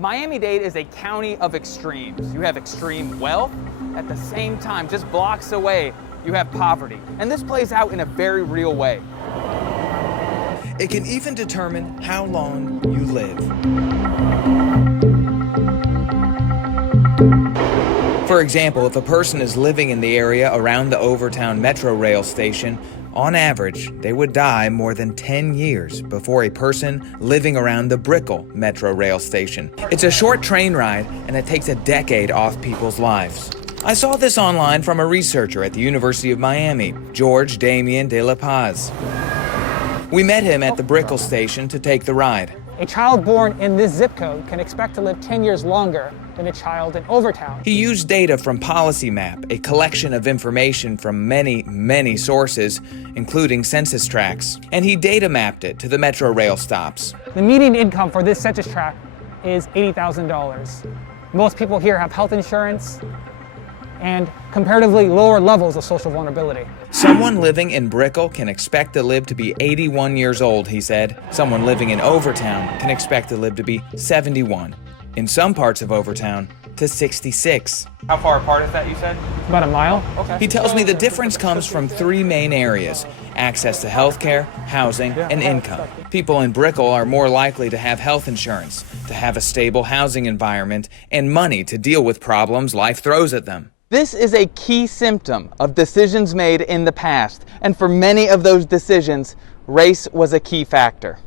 Miami-Dade is a county of extremes. You have extreme wealth. At the same time, just blocks away, you have poverty. And this plays out in a very real way. It can even determine how long you live. For example, if a person is living in the area around the Overtown Metrorail Station, on average, they would die more than 10 years before a person living around the Brickell Metrorail Station. It's a short train ride, and it takes a decade off people's lives. I saw this online from a researcher at the University of Miami, George Damien de la Paz. We met him at the Brickell station to take the ride. A child born in this zip code can expect to live 10 years longer than a child in Overtown. He used data from Policy Map, a collection of information from many sources, including census tracts, and he data mapped it to the Metrorail stops. The median income for this census tract is $80,000. Most people here have health insurance and comparatively lower levels of social vulnerability. Someone living in Brickell can expect to live to be 81 years old, he said. Someone living in Overtown can expect to live to be 71. In some parts of Overtown, to 66. How far apart is that, you said? About a mile. Okay. He tells me the difference comes from three main areas: access to healthcare, housing, and income. People in Brickell are more likely to have health insurance, to have a stable housing environment, and money to deal with problems life throws at them. This is a key symptom of decisions made in the past, and for many of those decisions, race was a key factor.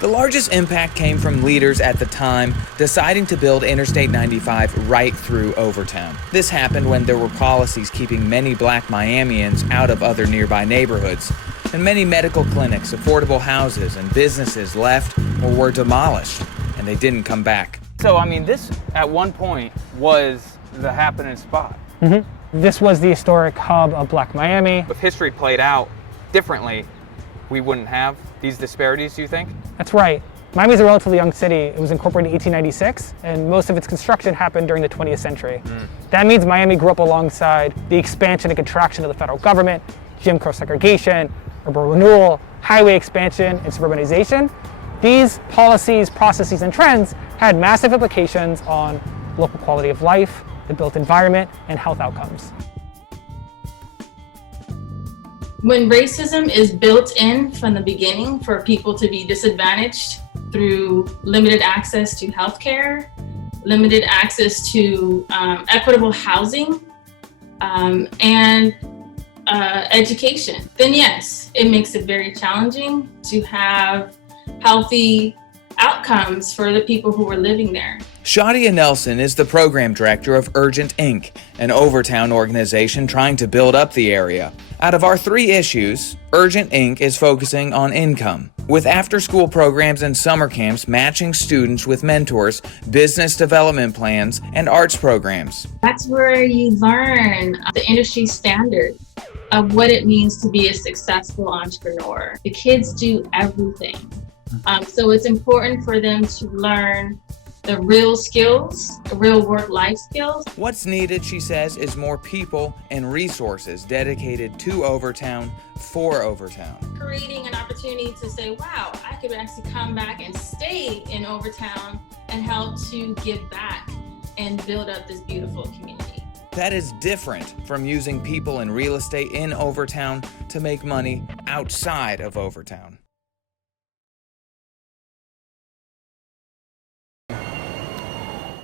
The largest impact came from leaders at the time deciding to build Interstate 95 right through Overtown. This happened when there were policies keeping many Black Miamians out of other nearby neighborhoods, and many medical clinics, affordable houses, and businesses left or were demolished, and they didn't come back. So, I mean, this at one point was the happening spot. This was the historic hub of Black Miami. If history played out differently, we wouldn't have these disparities, do you think? That's right. Miami is a relatively young city. It was incorporated in 1896, and most of its construction happened during the 20th century. That means Miami grew up alongside the expansion and contraction of the federal government, Jim Crow segregation, urban renewal, highway expansion, and suburbanization. These policies, processes, and trends had massive implications on local quality of life, the built environment, and health outcomes. When racism is built in from the beginning for people to be disadvantaged through limited access to healthcare, limited access to equitable housing, and education, then yes, it makes it very challenging to have healthy outcomes for the people who were living there. Shedia Nelson is the program director of Urgent Inc., an Overtown organization trying to build up the area. Out of our three issues, Urgent Inc. is focusing on income, with after-school programs and summer camps matching students with mentors, business development plans, and arts programs. That's where you learn the industry standards of what it means to be a successful entrepreneur. The kids do everything. So it's important for them to learn the real skills, the real work-life skills. What's needed, she says, is more people and resources dedicated to Overtown for Overtown. Creating an opportunity to say, wow, I could actually come back and stay in Overtown and help to give back and build up this beautiful community. That is different from using people and real estate in Overtown to make money outside of Overtown.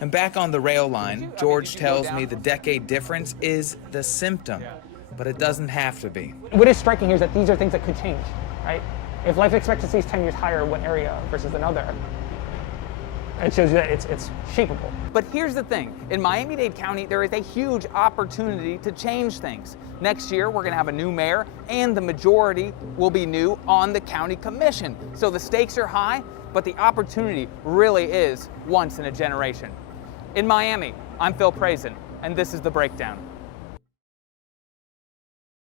And back on the rail line, George tells me the decade difference is the symptom, but it doesn't have to be. What is striking here is that these are things that could change, right? If life expectancy is 10 years higher in one area versus another, it shows you that it's shapeable. But here's the thing, in Miami-Dade County, there is a huge opportunity to change things. Next year, we're gonna have a new mayor, and the majority will be new on the county commission. So the stakes are high, but the opportunity really is once in a generation. In Miami, I'm Phil Prazen, and this is The Breakdown.